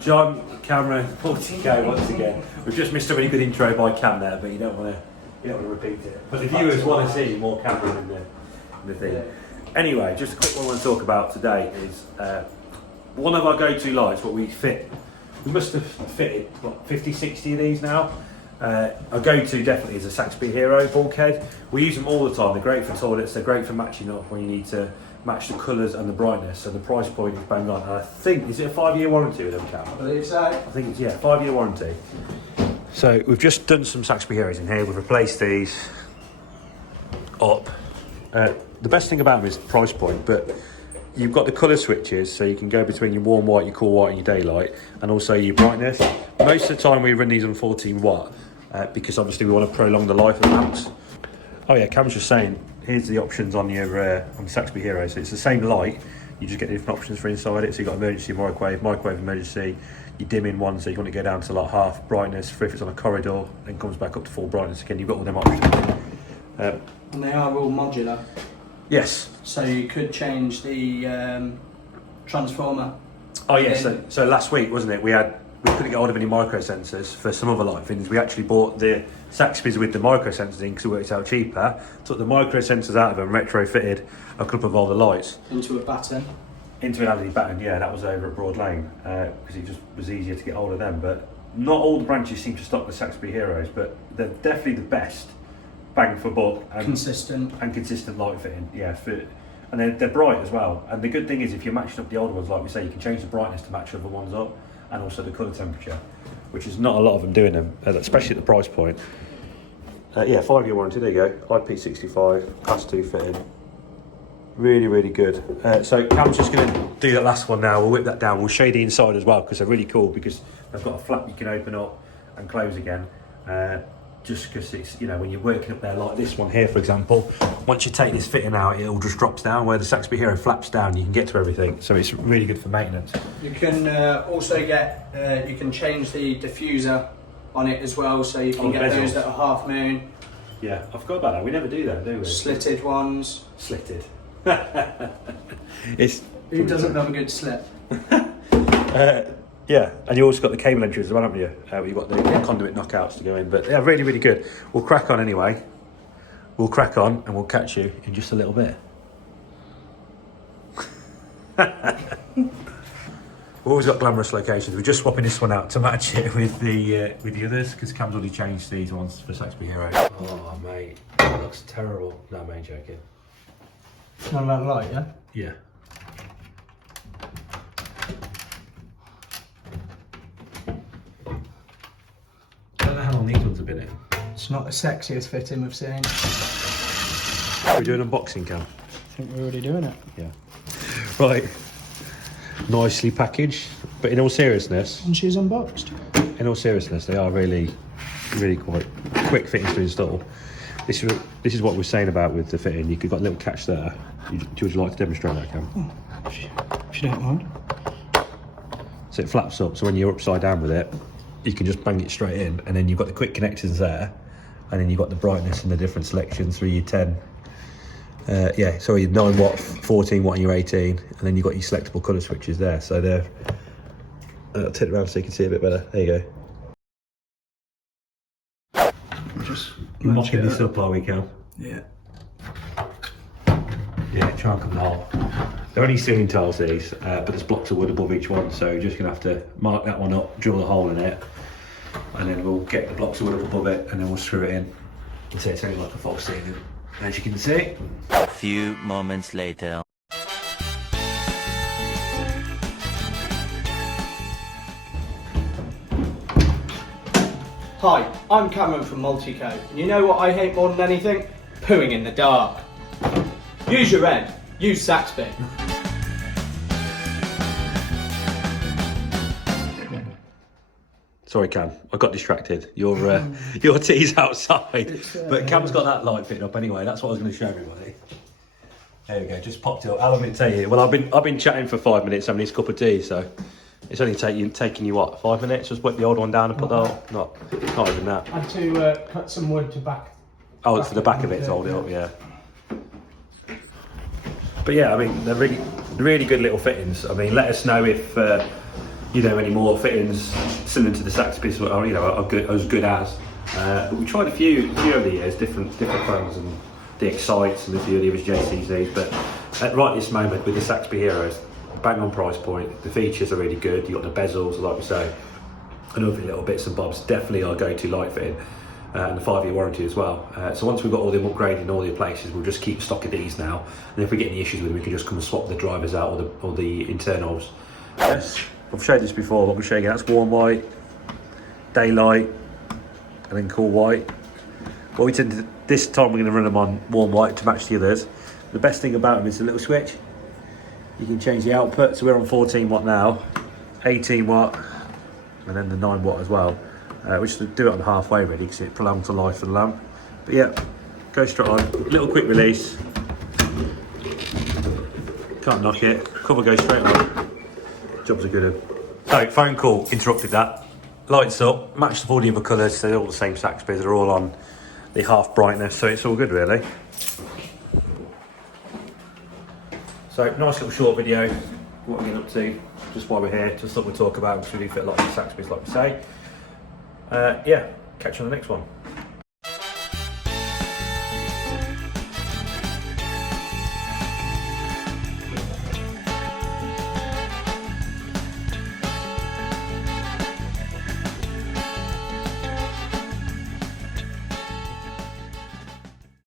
John, camera, 40k once again. We've just missed a really good intro by Cam there, but you don't want to repeat it. But the viewers want to see more Cameron in the thing. Anyway, just a quick one I want to talk about today is one of our go-to lights. What we fit, we must have fitted what, 50, 60 of these now. Our go-to definitely is a SAXBY HERO Bulkhead. We use them all the time. They're great for toilets. They're great for matching up when you need to match the colours and the brightness. So the price point is bang on. And I think, is it a 5-year warranty with them, Cam? I believe so. I think it's, yeah, 5-year warranty. So we've just done some SAXBY Heroes in here. We've replaced these up. The best thing about them is the price point, but you've got the colour switches, so you can go between your warm white, your cool white and your daylight, and also your brightness. Most of the time we run these on 14 watt, because obviously we want to prolong the life of the lamps. Oh yeah, Cam's just saying, here's the options on your on the SAXBY Hero. So it's the same light, you just get different options for inside it. So you've got emergency, microwave emergency, your dimming one, so you want to go down to like half brightness for if it's on a corridor, then comes back up to full brightness again. You've got all them options. And they are all modular. Yes. So you could change the transformer. Oh yes, so last week, wasn't it, we couldn't get hold of any micro sensors for some other light things. We actually bought the SAXBYs with the micro sensors in because it works out cheaper. Took the micro sensors out of them, retrofitted a couple of older lights. Into a batten. Into an LED batten, yeah, that was over at Broad Lane because it just was easier to get hold of them. But not all the branches seem to stock the SAXBY Heroes, but they're definitely the best bang for buck and consistent light fitting. Yeah, and they're bright as well. And the good thing is, if you're matching up the older ones, like we say, you can change the brightness to match other ones up, and also the colour temperature, which is not a lot of them doing them, especially at the price point. Yeah, 5-year warranty. There you go. IP65, Class 2 fitting. Really, really good. So Cam's just going to do that last one now. We'll whip that down. We'll show you the inside as well because they're really cool because they've got a flap you can open up and close again. Just because it's, you know, when you're working up there like this one here, for example, once you take this fitting out, it all just drops down. Where the SAXBY Hero flaps down, you can get to everything. So it's really good for maintenance. You can also get, you can change the diffuser on it as well, so you can get those that are half moon. Yeah, I forgot about that. We never do that, do we? Slitted ones. Slitted. Who doesn't love a good slit? Yeah, and you also got the cable entries as well, haven't you? You've got the conduit knockouts to go in, but they're really, really good. We'll crack on anyway. We'll crack on and we'll catch you in just a little bit. We've always got glamorous locations. We're just swapping this one out to match it with the others because Cam's already changed these ones for SAXBY Hero. Oh mate, that looks terrible. No, mate, joking. It's not that light, yeah? Yeah. I don't know how long these ones have been in. It's not the sexiest fitting we've seen. We're doing unboxing, Cam. I think we're already doing it. Yeah. Right. Nicely packaged, but in all seriousness. And she's unboxed. In all seriousness, they are really, really quite quick fittings to install. This is what we're saying about with the fitting. You've got a little catch there. Would you like to demonstrate that, Cam? Oh, if you don't mind. So it flaps up, so when you're upside down with it, you can just bang it straight in, and then you've got the quick connections there, and then you've got the brightness and the different selections through your 10. Yeah, so your 9 watt, 14 watt and your 18, and then you've got your selectable colour switches there. So they're, I'll turn it around so you can see a bit better. There you go. Just mocking this up, are we, Cal? Yeah. Yeah, try and come the hole. They're only ceiling tiles these, but there's blocks of wood above each one, so you're just going to have to mark that one up, drill a hole in it, and then we'll get the blocks of wood up above it, and then we'll screw it in. And so it's only like a false ceiling, as you can see. A few moments later. Hi, I'm Cameron from Multico, and you know what I hate more than anything? Pooing in the dark. Use your head. Use SAXBY. Sorry, Cam, I got distracted. Your tea's outside, but Cam's got that light fitting up anyway. That's what I was going to show everybody. There we go, just popped it up. How long did it take you? Well, I've been chatting for 5 minutes having this cup of tea, so it's only taking you what, 5 minutes? Just put the old one down and put that. Not even that. I had to cut some wood to back. Oh, for the back of it to hold it up, yeah. But yeah, I mean, they're really good little fittings. I mean, let us know if you know any more fittings similar to the SAXBYs or are as good as. But we tried a few over the years, different brands, and the Excites and a few of the other JCZs. But at right this moment with the SAXBY Heroes, bang on price point. The features are really good. You got the bezels, like we say, and other little bits and bobs. Definitely our go-to light fitting. And the 5-year warranty as well. So once we've got all them upgraded in all the places, we'll just keep stock of these now. And if we get any issues with them, we can just come and swap the drivers out or the internals. Yes, I've showed this before, but we'll show you again. That's warm white, daylight, and then cool white. Well, we tend to, this time we're going to run them on warm white to match the others. The best thing about them is the little switch. You can change the output. So we're on 14 watt now, 18 watt, and then the 9 watt as well. Which do it on halfway really because it prolongs the life of the lamp. But yeah, go straight on. Little quick release. Can't knock it. Cover goes straight on. Jobs are good. So phone call interrupted that. Lights up, matched up all the other colours. So they're all the same SAXBYs. They're all on the half brightness, so it's all good really. So nice little short video. What we're getting up to, just while we're here, just thought we'd talk about because we do fit a lot of the SAXBYs, like we say. Yeah, catch you on the next one.